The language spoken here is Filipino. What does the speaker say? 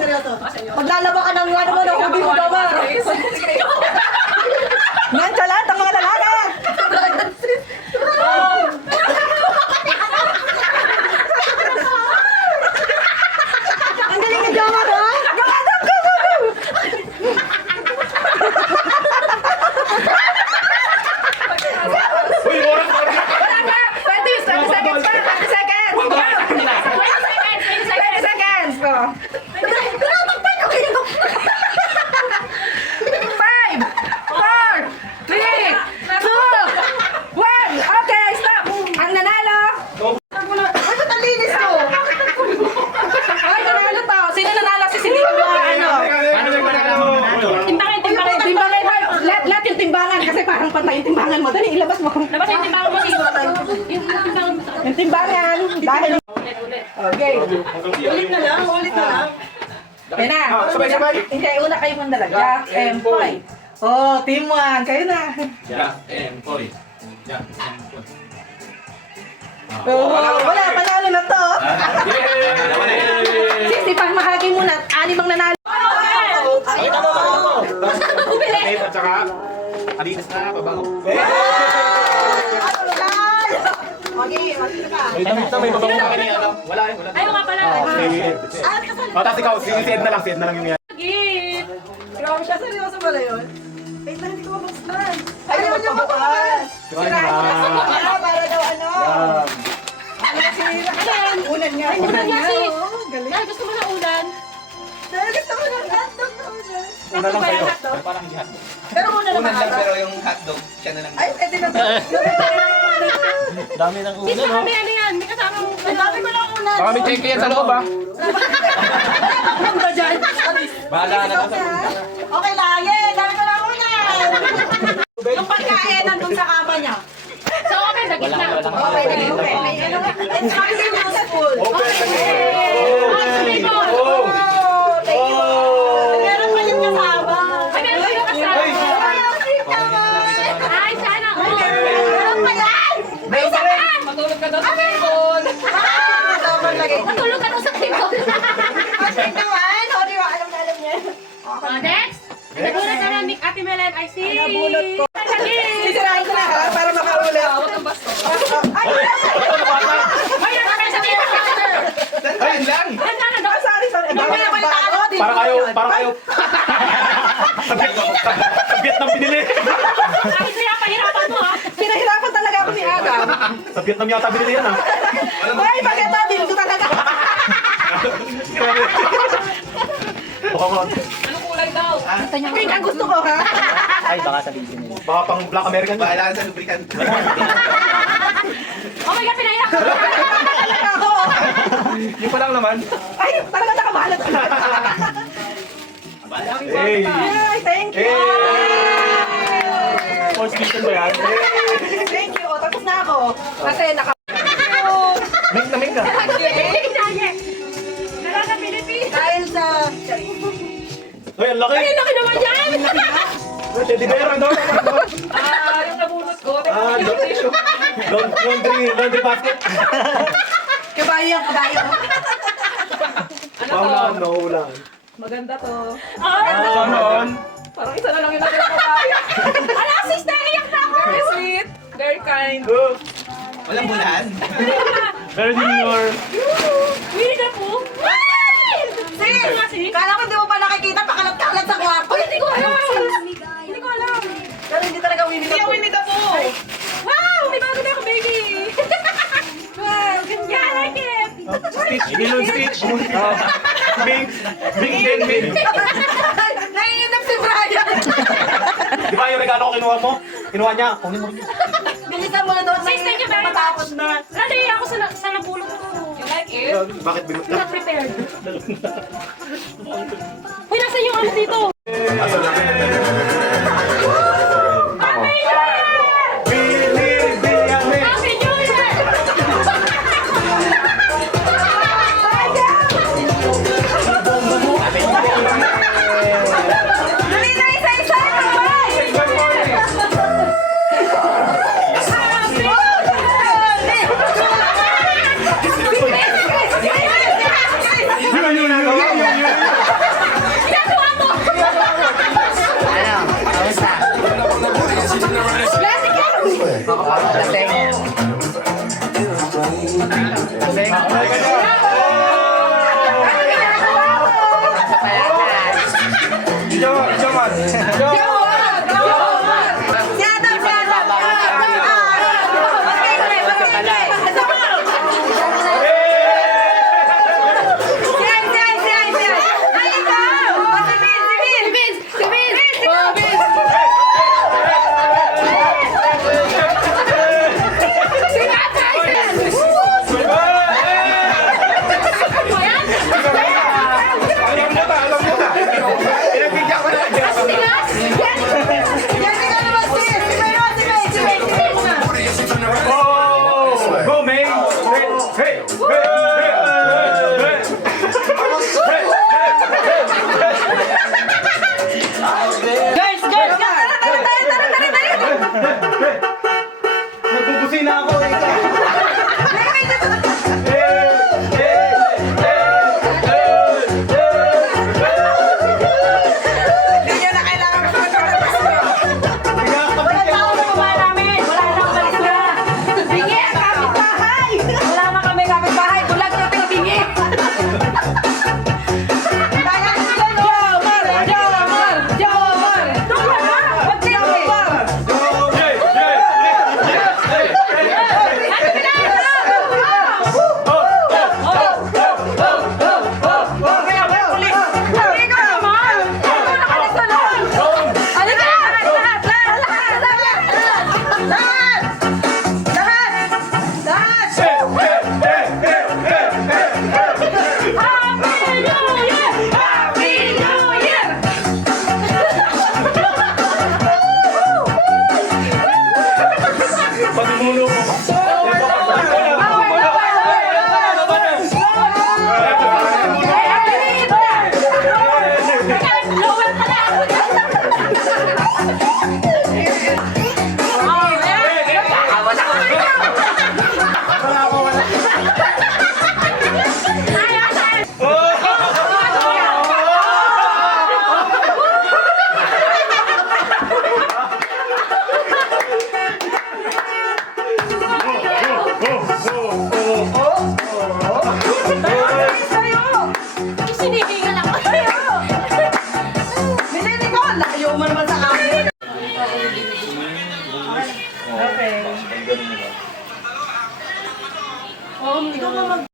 Seryoso. Maglalaba ka ng ano mo, hindi mo naman. Nonchalant ang mga lalaki! Ang galing ni Jomar, ha? Uy, oras! 20 seconds pa! 20 seconds! 20 seconds! Oh. 5, 4, 3, 2, 1. Okay, stop! Ang nanalo! Ay, ba't ang linis to? Ay, nanalo to! Sino nanalo? Si Cindy ano? Timbangan. Lahat yung timbangan kasi parang pantay yung timbangan mo. Dali, ilabas mo. Labas yung timbangan mo, Sis. Yung timbangan. Dahil... Okay. Ulit na lang. Yan na. Sabay-sabay. Hindi, una kayo mong dala. Jack and Poy. Oh, team 1. Kayo na. Jack and Poy. Jack and Poy. Oh, wala, panalo na to. Yay! Sisi, pang mahagi muna. 6 ang nanalo. Ay, tama. Tape at saka alinis na pabago. Okay, masino ka. May damit na may babago na kanina. Wala eh, wala. Ayaw nga pala. O, tapos ikaw, si Ed na lang yung yan. Gift. Grabe siya, seryoso pala yun. Wait lang, hindi ko mabuksan. Ayaw niya mabuksan. Para daw ano. Unan nga. Unan nga, Sis. Oo, galing. Ay, gusto mo na ulan? Dahil gusto mo ng hotdog na unan. Una lang sa'yo. Ay, parang hindi hotdog. Pero una Unan naman lang ata. pero yung hotdog, siya na lang. Ay, pwede na ba? Dami ng Sis, baka may ano yan. May kasama mong Ang dami ko lang unan. Baka may check yan sa loob ah. Ang ba dyan? Bahala na lang sa Okay lang, yay! Dami ko lang unan. Yung pagkain nandun sa kama niya. So, okay, sa gitna. Okay, okay. May ano nga. It's actually useful. Open! Oh, thank you. Meron pa din kasama. Ay, meron kayo kasama. Ay, ang sweet naman. Ay, sana all. Meron pa yan. May isa pa. Matulog ka daw sa table. Sobrang lagay. Matulog ka daw sa table. Ang sweet naman. O, di ba? Alam na alam niya. Next. Ang nagulat na namin, Ate Melen, I see. Nabulot ko. Sisirain ko na ha, para makaulit. Ay, nakakay sa table. Ayun lang. Ganda na daw. Sorry. Mamaya pa yung tao. Para kayo. Sa Vietnam pinili. Ay, kaya pahirapan mo, ha? Pinahirapan talaga ako ni Adam. Sa Vietnam yata binili yan ah. Ay, bakit ito? Dito talaga. Baka mga, Anong kulay daw? Pink ang gusto ko, ha? baka pang Black American yun. Bahala sa lubricant. Oh my God, pinahiyak ko. Ako. Yung pa lang naman. Ay, talaga nakamahalat. Hey! Ay, thank you. Hey! First season ba yan? Hey! Thank you. O, tapos na ako. Kasi naka... Mink na mink ka. Dala sa Pilipinas. Dahil sa... Ay, ang laki! Ay, laki naman yan. Teddy bear, ano? Yung nabunot ko. Laundry basket. Kabayo. Paulan, naulan. Maganda to. Ganon. Parang isa na lang yung natira ko tayo. Ala, sis, naiyak na ako. Very sweet. Very kind. Walang bulan. Very demure. Winnie the Pooh. Sis! Kala ko hindi mo pa nakikita, pakalat-kalat sa kwarto. Hindi ko alam. Hindi ko alam. Pero hindi talaga Winnie the Pooh. Winnie the Pooh. Wow! May bago na ako, baby. Wow, ganda. I like it. Stitch. Lilo Stitch. Mink. Mink din, mink. Naiinip si Brian. Di ba yung regalo ko kinuha mo? Kinuha niya. Kunin mo rin. Bilisan mo na doon. Sis, thank you very much. Matapos na. Nalaya ako sa nabulong ko. You like it? Bakit bigot Not ka? prepared. Uy, nasan yung ano dito? Happy New Year! Dali na isa-isa. Bye! Okay. Ang ganun nila. Oh, Ikaw ba mag...